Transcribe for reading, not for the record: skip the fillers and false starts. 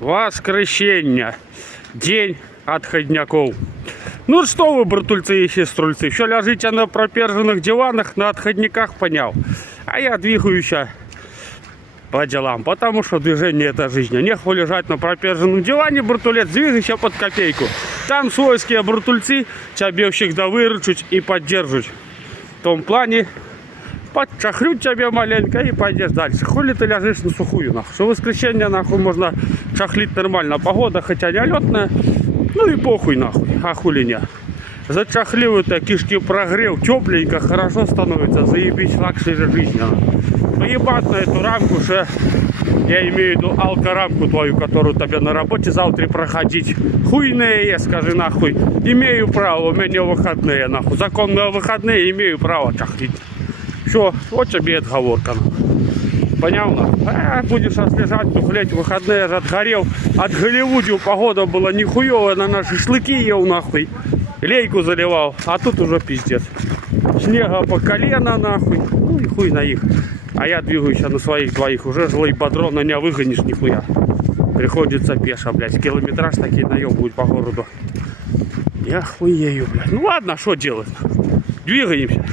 Воскресенье. День отходняков. Ну что вы, братульцы и сеструльцы, все ляжите на проперженных диванах, на отходниках, понял. А я двигаюсь по делам, потому что движение это жизнь. Нехуй лежать на проперженном диване, братулец, двигайся под копейку. Там свойские братульцы тебя всегда выручат и поддержат. В том плане, подчахрют тебе маленько и пойдешь дальше. Хули ты ляжешь на сухую, нахуй. Что в воскресенье, нахуй, можно чахлить нормально. Погода хотя не летная, ну и похуй, нахуй. А хули не. Зачахливый-то кишки прогрел, тепленько, хорошо становится. Заебись, лакшери жизни. Поебать на эту рамку, что я имею в виду алкорамку твою, которую тебе на работе завтра проходить. Хуйные я, скажи нахуй. Имею право, у меня выходные, нахуй. Законные выходные, имею право чахлить. Все, вот тебе отговорка. Понятно? Будешь отлежать, тухлеть, выходные же отгорел. От Голливуде погода была нихуевая, на наши шашлыки ел нахуй. Лейку заливал, а тут уже пиздец. Снега по колено нахуй, ну и хуй на их. А я двигаюсь на своих двоих, уже жилой патрона не выгонишь нихуя. Приходится пешо, блядь, километраж такие наебывают по городу. Я хуею, блядь. Ну ладно, что делать? Двигаемся.